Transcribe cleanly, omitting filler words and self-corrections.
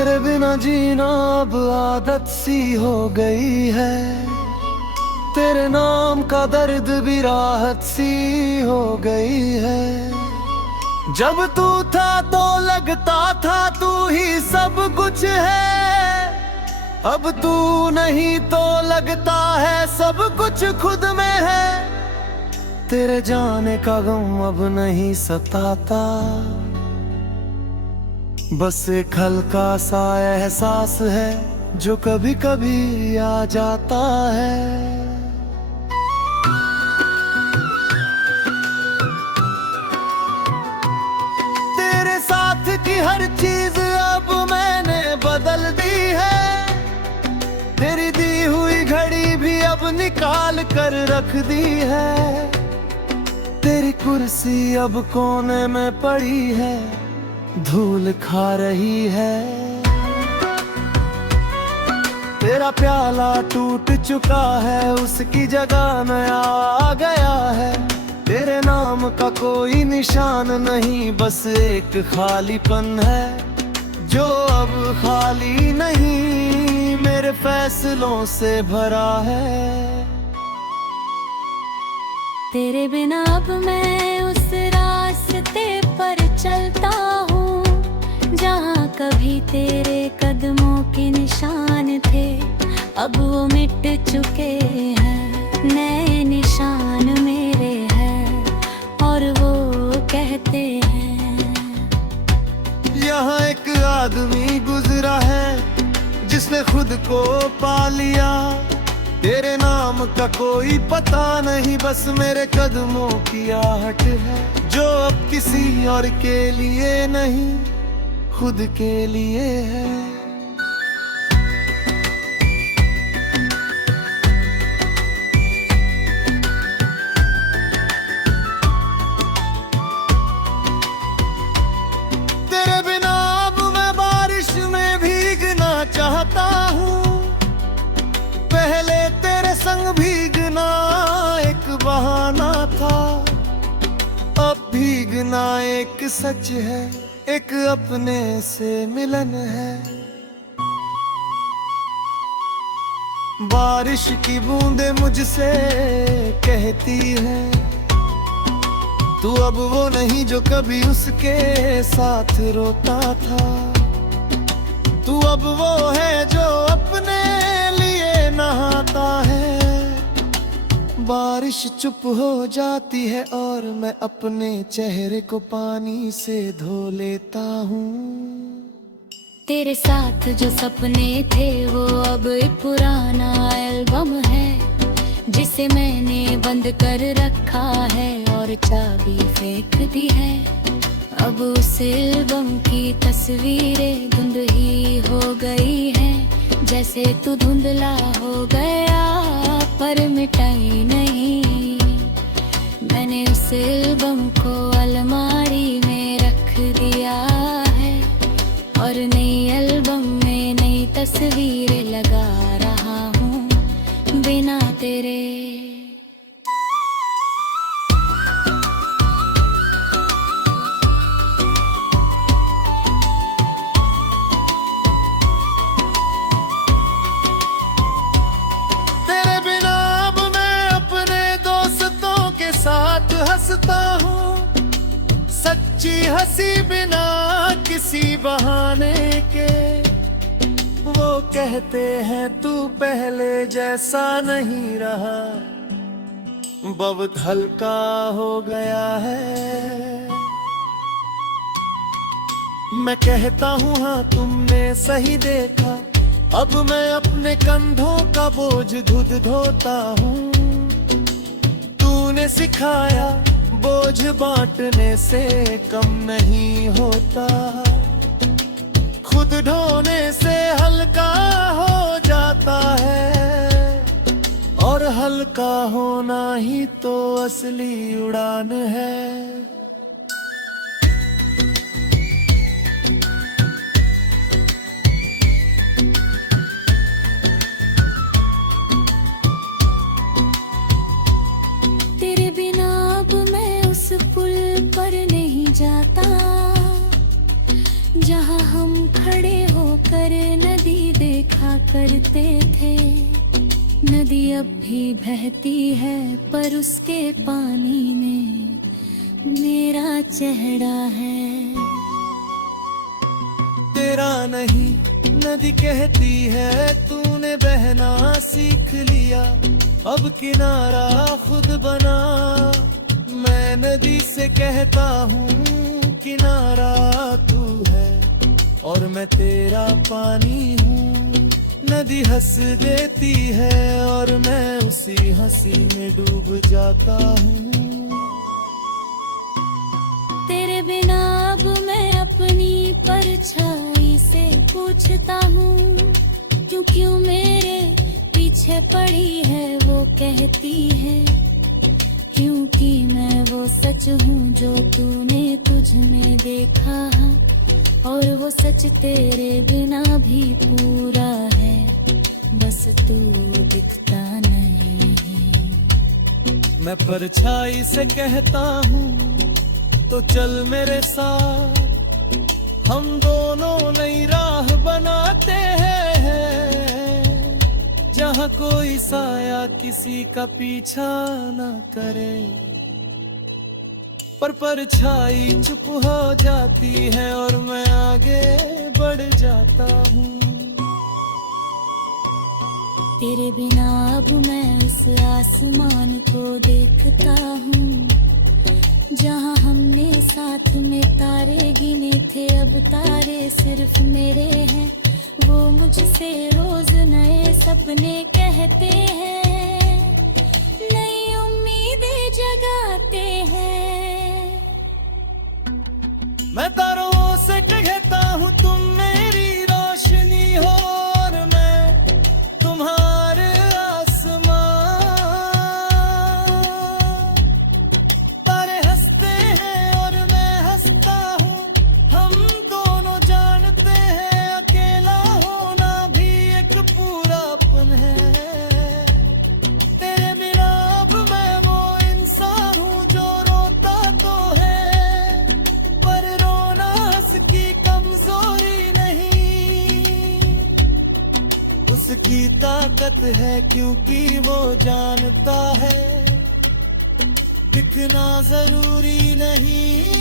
तेरे बिना जीना अब आदत सी हो गई है। तेरे नाम का दर्द भी राहत सी हो गई है। जब तू था तो लगता था तू ही सब कुछ है। अब तू नहीं तो लगता है सब कुछ खुद में है। तेरे जाने का गम अब नहीं सताता, बस एक हल्का सा एहसास है जो कभी कभी आ जाता है। तेरे साथ की हर चीज अब मैंने बदल दी है। तेरी दी हुई घड़ी भी अब निकाल कर रख दी है। तेरी कुर्सी अब कोने में पड़ी है, धूल खा रही है। तेरा प्याला टूट चुका है, उसकी जगह नया आ गया है। तेरे नाम का कोई निशान नहीं, बस एक खालीपन है जो अब खाली नहीं मेरे फैसलों से भरा है। तेरे बिना अब मैं उस रास्ते पर चलता हूँ जहाँ कभी तेरे कदमों के निशान थे, अब वो मिट चुके हैं। नए निशान मेरे हैं और वो कहते हैं। यहाँ एक आदमी गुजरा है जिसने खुद को पा लिया। तेरे नाम का कोई पता नहीं, बस मेरे कदमों की आहट है जो अब किसी और के लिए नहीं खुद के लिए है। तेरे बिना अब मैं बारिश में भीगना चाहता हूँ। पहले तेरे संग भीगना एक बहाना था, अब भीगना एक सच है, एक अपने से मिलन है। बारिश की बूंदें मुझसे कहती है तू अब वो नहीं जो कभी उसके साथ रोता था। तू अब वो है जो अपने नहाता है। बारिश चुप हो जाती है और मैं अपने चेहरे को पानी से धो लेता हूँ। तेरे साथ जो सपने थे वो अब एक पुराना एल्बम है जिसे मैंने बंद कर रखा है और चाबी फेंक दी है। अब उस एल्बम की तस्वीरें धुंधली हो गई हैं, जैसे तू धुंधला हो गया पर मिटाई नहीं। मैंने उस एल्बम को अलमारी में रख दिया है और नई एल्बम में नई तस्वीरें लगा रहा हूँ बिना तेरे। साथ हंसता हूँ सच्ची हंसी बिना किसी बहाने के। वो कहते हैं तू पहले जैसा नहीं रहा, बहुत हल्का हो गया है। मैं कहता हूँ हाँ तुमने सही देखा, अब मैं अपने कंधों का बोझ खुद ढोता हूँ। तूने सिखाया बोझ बांटने से कम नहीं होता, खुद ढोने से हल्का हो जाता है और हल्का होना ही तो असली उड़ान है। पुल पर नहीं जाता जहाँ हम खड़े होकर नदी देखा करते थे। नदी अब भी बहती है पर उसके पानी में मेरा चेहरा है। तेरा नहीं नदी कहती है तूने बहना सीख लिया, अब किनारा खुद बना। मैं नदी से कहता हूँ किनारा तू है और मैं तेरा पानी हूँ। नदी हंस देती है और मैं उसी हंसी में डूब जाता हूँ। तेरे बिना अब मैं अपनी परछाई से पूछता हूँ, क्यों मेरे पीछे पड़ी है वो कहती है। क्योंकि मैं वो सच हूँ जो तूने तुझ में देखा है, और वो सच तेरे बिना भी पूरा है, बस तू दिखता नहीं। मैं परछाई से कहता हूँ तो चल मेरे साथ, हम दोनों नई राह बनाते हैं, जहाँ कोई साया किसी का पीछा न करे। पर परछाई चुप हो जाती है और मैं आगे बढ़ जाता हूँ। तेरे बिना अब मैं उस आसमान को देखता हूँ, जहाँ हमने साथ में तारे गिने थे, अब तारे सिर्फ मेरे हैं। वो मुझसे रोज नए सपने कहते हैं, नई उम्मीदें जगाते हैं। मैं तारों से कहता हूँ तुम मेरी रोशनी हो और मैं तुम्हारे आसमां। तारे हंसते हैं और मैं हंसता हूँ, हम दोनों जानते हैं अकेला होना भी एक पूरापन है। तेरे बिना अब मैं वो इंसान हूँ जो रोता तो है, पर रोना उसकी कमजोरी नहीं, उसकी ताकत है क्योंकि वो जानता है दिखना जरूरी नहीं।